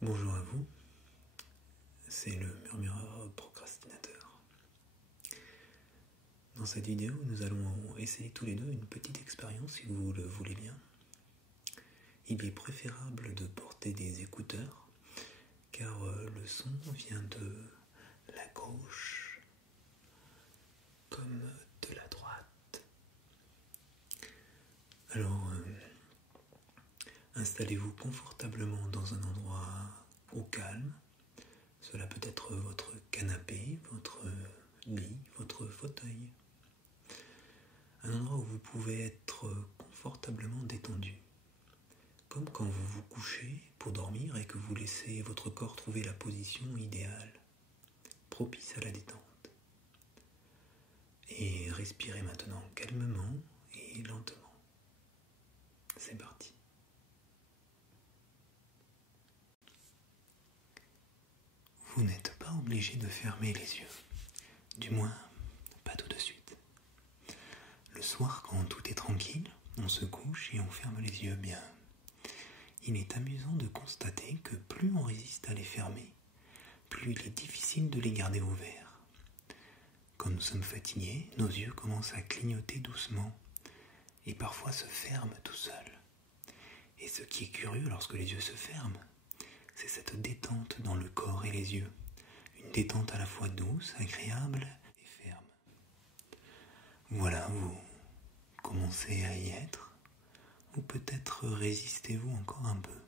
Bonjour à vous, c'est le murmureur procrastinateur. Dans cette vidéo, nous allons essayer tous les deux une petite expérience si vous le voulez bien. Il est préférable de porter des écouteurs car le son vient de la gauche comme de la droite. Alors, installez-vous confortablement dans un endroit au calme. Cela peut être votre canapé, votre lit, votre fauteuil. Un endroit où vous pouvez être confortablement détendu. Comme quand vous vous couchez pour dormir et que vous laissez votre corps trouver la position idéale, propice à la détente. Et respirez maintenant calmement et lentement. C'est parti. Vous n'êtes pas obligé de fermer les yeux, du moins pas tout de suite. Le soir, quand tout est tranquille, on se couche et on ferme les yeux bien. Il est amusant de constater que plus on résiste à les fermer, plus il est difficile de les garder ouverts. Quand nous sommes fatigués, nos yeux commencent à clignoter doucement et parfois se ferment tout seuls. Et ce qui est curieux lorsque les yeux se ferment, c'est cette détente dans le corps et les yeux. Une détente à la fois douce, agréable et ferme. Voilà, vous commencez à y être, ou peut-être résistez-vous encore un peu.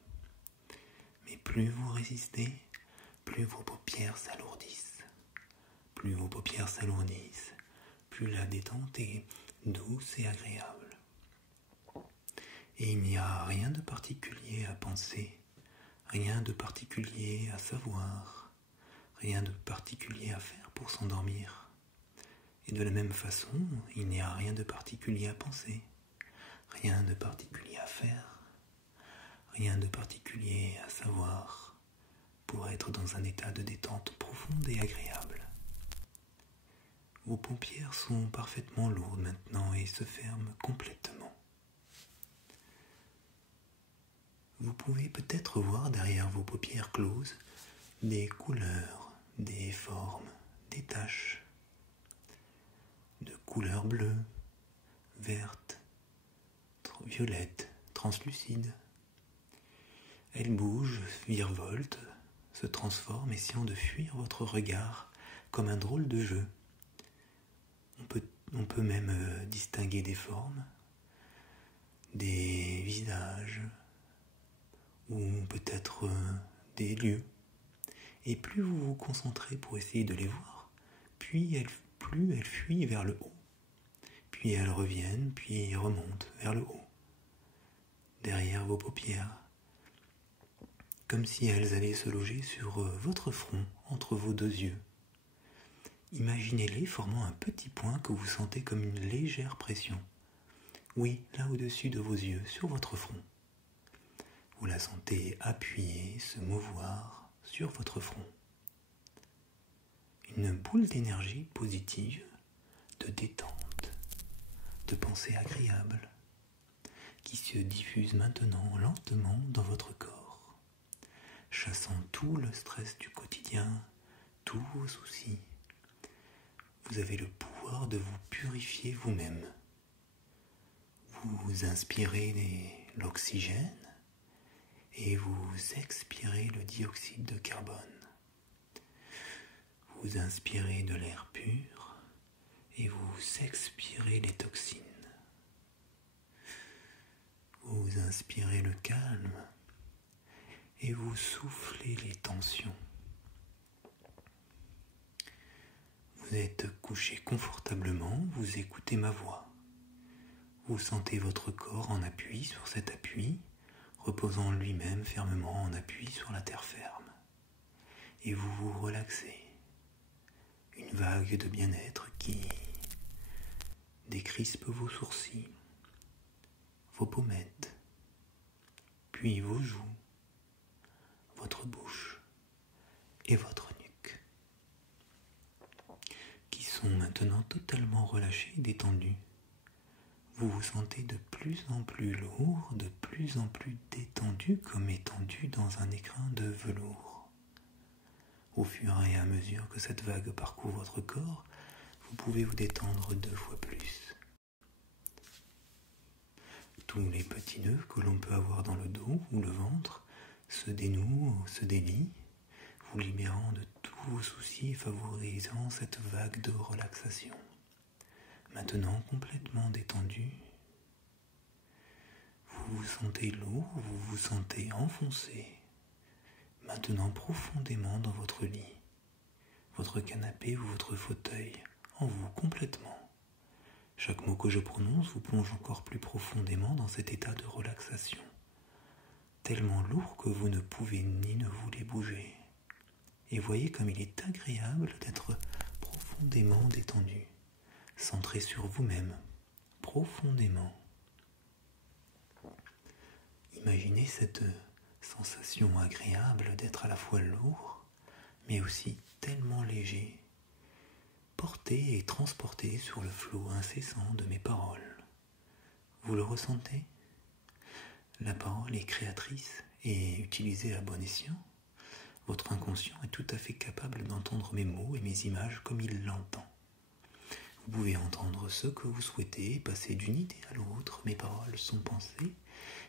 Mais plus vous résistez, plus vos paupières s'alourdissent. Plus vos paupières s'alourdissent, plus la détente est douce et agréable. Et il n'y a rien de particulier à penser, rien de particulier à savoir, rien de particulier à faire pour s'endormir. Et de la même façon, il n'y a rien de particulier à penser, rien de particulier à faire, rien de particulier à savoir pour être dans un état de détente profonde et agréable. Vos paupières sont parfaitement lourdes maintenant et se ferment complètement. Vous pouvez peut-être voir derrière vos paupières closes des couleurs, des formes, des taches de couleur bleue, verte, violette, translucide. Elles bougent, virevoltent, se transforment, essayant de fuir votre regard comme un drôle de jeu. On peut même distinguer des formes, des visages, ou peut-être des lieux. Et plus vous vous concentrez pour essayer de les voir, plus elles fuient vers le haut. Puis elles reviennent, puis remontent vers le haut, derrière vos paupières, comme si elles allaient se loger sur votre front, entre vos deux yeux. Imaginez-les formant un petit point que vous sentez comme une légère pression. Oui, là au-dessus de vos yeux, sur votre front. Vous la sentez appuyée, se mouvoir sur votre front. Une boule d'énergie positive, de détente, de pensée agréable, qui se diffuse maintenant lentement dans votre corps, chassant tout le stress du quotidien, tous vos soucis. Vous avez le pouvoir de vous purifier vous-même. Vous inspirez l'oxygène et vous expirez le dioxyde de carbone. Vous inspirez de l'air pur et vous expirez les toxines. Vous inspirez le calme et vous soufflez les tensions. Vous êtes couché confortablement, vous écoutez ma voix. Vous sentez votre corps en appui sur cet appui, reposant lui-même fermement en appui sur la terre ferme. Et vous vous relaxez. Une vague de bien-être qui décrispe vos sourcils, vos pommettes, puis vos joues, votre bouche et votre nuque, qui sont maintenant totalement relâchés et détendus. vous vous sentez de plus en plus lourd, de plus en plus détendu comme étendu dans un écrin de velours. Au fur et à mesure que cette vague parcourt votre corps, vous pouvez vous détendre 2 fois plus. Tous les petits nœuds que l'on peut avoir dans le dos ou le ventre se dénouent, se délient, vous libérant de tous vos soucis et favorisant cette vague de relaxation. Maintenant complètement détendu, vous vous sentez lourd, vous vous sentez enfoncé, maintenant profondément dans votre lit, votre canapé ou votre fauteuil, en vous complètement. Chaque mot que je prononce vous plonge encore plus profondément dans cet état de relaxation, tellement lourd que vous ne pouvez ni ne voulez bouger. Et voyez comme il est agréable d'être profondément détendu, centré sur vous-même, profondément. Imaginez cette sensation agréable d'être à la fois lourd, mais aussi tellement léger, porté et transporté sur le flot incessant de mes paroles. Vous le ressentez ? La parole est créatrice et utilisée à bon escient. Votre inconscient est tout à fait capable d'entendre mes mots et mes images comme il l'entend. Vous pouvez entendre ce que vous souhaitez et passer d'une idée à l'autre. Mes paroles sont pensées,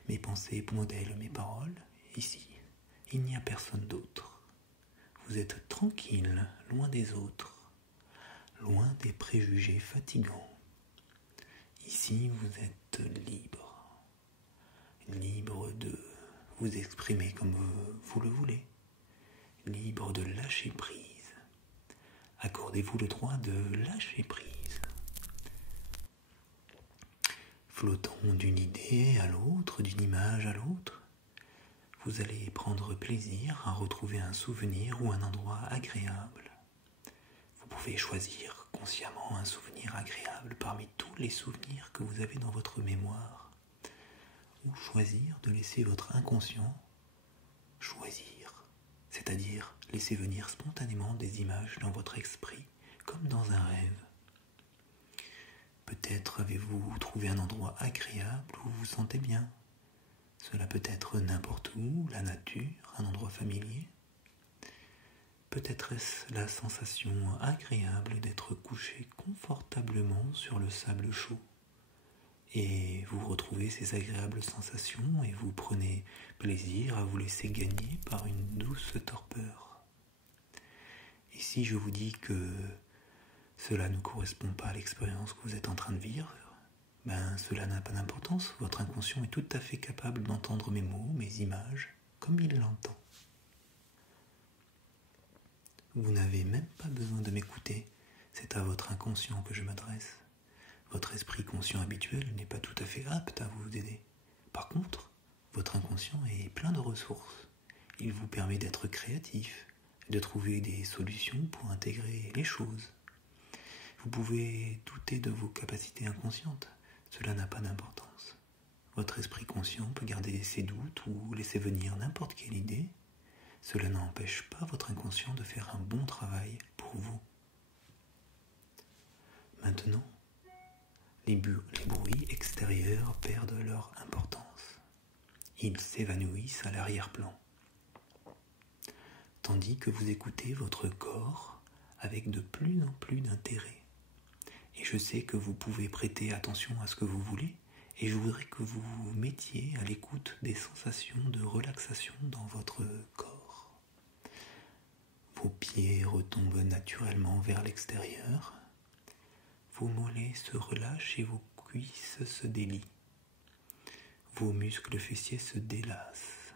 mes pensées modèlent mes paroles. Ici, il n'y a personne d'autre. Vous êtes tranquille, loin des autres, loin des préjugés fatigants. Ici, vous êtes libre, libre de vous exprimer comme vous le voulez, libre de lâcher prise. Accordez-vous le droit de lâcher prise. Flottant d'une idée à l'autre, d'une image à l'autre, vous allez prendre plaisir à retrouver un souvenir ou un endroit agréable. Vous pouvez choisir consciemment un souvenir agréable parmi tous les souvenirs que vous avez dans votre mémoire, ou choisir de laisser votre inconscient choisir, c'est-à-dire laisser venir spontanément des images dans votre esprit, comme dans un rêve. Peut-être avez-vous trouvé un endroit agréable où vous vous sentez bien. Cela peut être n'importe où, la nature, un endroit familier. Peut-être est-ce la sensation agréable d'être couché confortablement sur le sable chaud. Et vous retrouvez ces agréables sensations et vous prenez plaisir à vous laisser gagner par une douce torpeur. Et si je vous dis que cela ne correspond pas à l'expérience que vous êtes en train de vivre, cela n'a pas d'importance. Votre inconscient est tout à fait capable d'entendre mes mots, mes images, comme il l'entend. Vous n'avez même pas besoin de m'écouter, c'est à votre inconscient que je m'adresse. Votre esprit conscient habituel n'est pas tout à fait apte à vous aider. Par contre, votre inconscient est plein de ressources. Il vous permet d'être créatif, de trouver des solutions pour intégrer les choses. Vous pouvez douter de vos capacités inconscientes, cela n'a pas d'importance. Votre esprit conscient peut garder ses doutes ou laisser venir n'importe quelle idée. Cela n'empêche pas votre inconscient de faire un bon travail pour vous. Maintenant, les bruits extérieurs perdent leur importance. Ils s'évanouissent à l'arrière-plan. Tandis que vous écoutez votre corps avec de plus en plus d'intérêt. Et je sais que vous pouvez prêter attention à ce que vous voulez, et je voudrais que vous vous mettiez à l'écoute des sensations de relaxation dans votre corps. Vos pieds retombent naturellement vers l'extérieur, vos mollets se relâchent et vos cuisses se délient. Vos muscles fessiers se délassent.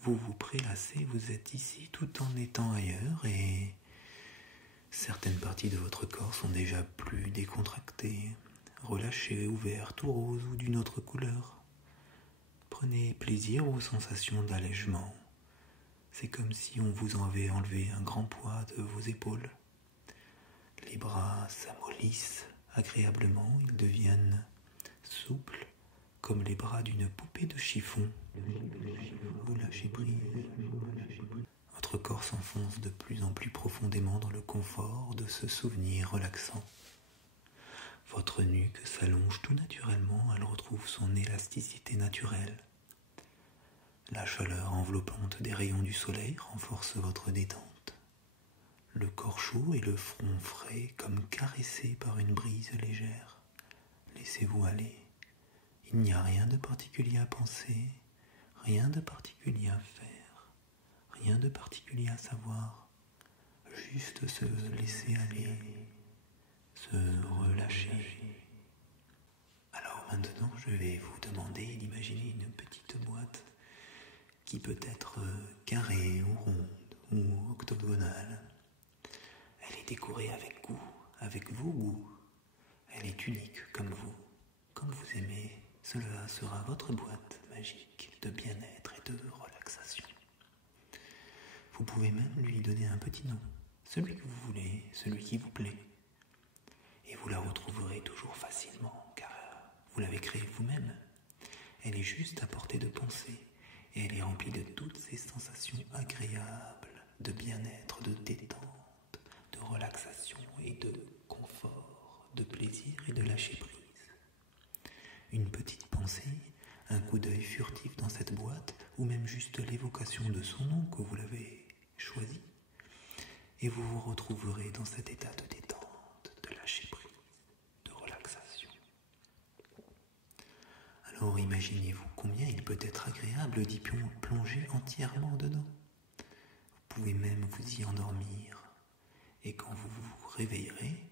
Vous vous prélassez, vous êtes ici tout en étant ailleurs et certaines parties de votre corps sont déjà plus décontractées, relâchées, ouvertes ou roses ou d'une autre couleur. Prenez plaisir aux sensations d'allègement. C'est comme si on vous avait enlevé un grand poids de vos épaules. Les bras s'amollissent agréablement, ils deviennent souples comme les bras d'une poupée de chiffon. Vous lâchez prise. Votre corps s'enfonce de plus en plus profondément dans le confort de ce souvenir relaxant. Votre nuque s'allonge tout naturellement, elle retrouve son élasticité naturelle. La chaleur enveloppante des rayons du soleil renforce votre détente. Le corps chaud et le front frais comme caressé par une brise légère. Laissez-vous aller. Il n'y a rien de particulier à penser, rien de particulier à faire, rien de particulier à savoir. Juste se laisser aller, se relâcher. Alors maintenant, je vais vous demander d'imaginer une petite boîte qui peut être carrée ou ronde ou octogonale. Elle est décorée avec goût, avec vos goûts. Elle est unique comme vous aimez. Cela sera votre boîte magique de bien-être et de relaxation. Vous pouvez même lui donner un petit nom, celui que vous voulez, celui qui vous plaît. Et vous la retrouverez toujours facilement, car vous l'avez créée vous-même. Elle est juste à portée de pensée, et elle est remplie de toutes ces sensations agréables, de bien-être, de détente, de relaxation et de confort, de plaisir et de lâcher prise. Une petite pensée, un coup d'œil furtif dans cette boîte, ou même juste l'évocation de son nom que vous l'avez choisi, et vous vous retrouverez dans cet état de détente, de lâcher prise, de relaxation. Alors imaginez-vous combien il peut être agréable d'y plonger entièrement dedans. Vous pouvez même vous y endormir, et quand vous vous réveillerez,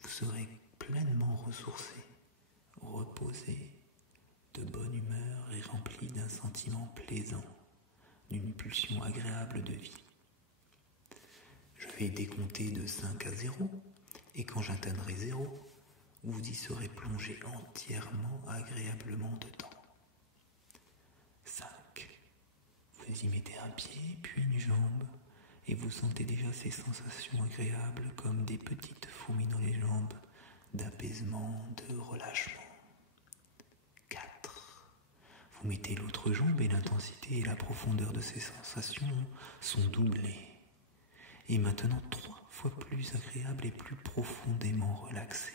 vous serez pleinement ressourcé, reposé, de bonne humeur et rempli d'un sentiment plaisant, d'une pulsion agréable de vie. Je vais décompter de 5 à 0, et quand j'atteindrai 0, vous y serez plongé entièrement agréablement dedans. 5. Vous y mettez un pied, puis une jambe, et vous sentez déjà ces sensations agréables comme des petites fourmis dans les jambes, d'apaisement, de relâchement. 4. Vous mettez l'autre jambe et l'intensité et la profondeur de ces sensations sont doublées. Et maintenant 3 fois plus agréable et plus profondément relaxé.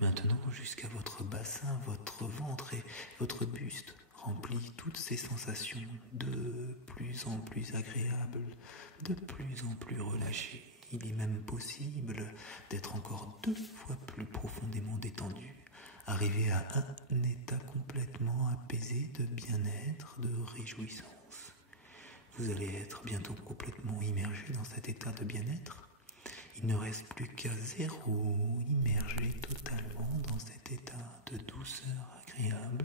Maintenant jusqu'à votre bassin, votre ventre et votre buste remplit toutes ces sensations de plus en plus agréables, de plus en plus relâchées. Il est même possible d'être encore 2 fois plus profondément détendu, arriver à un état complètement apaisé de bien-être, de réjouissance. Vous allez être bientôt complètement immergé dans cet état de bien-être. Il ne reste plus qu'à 0, immergé totalement dans cet état de douceur agréable,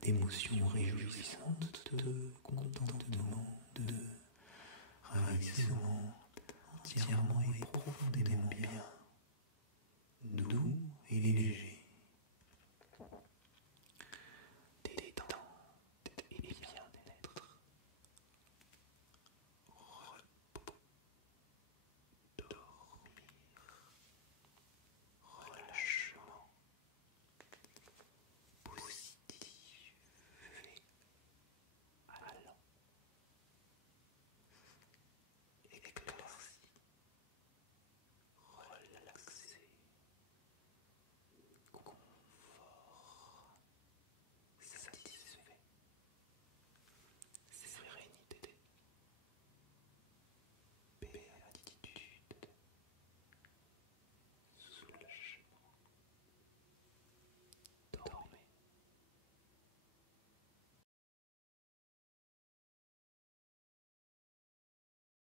d'émotions réjouissantes, de contentement, de ravissement, entièrement et profondément bien, doux et léger.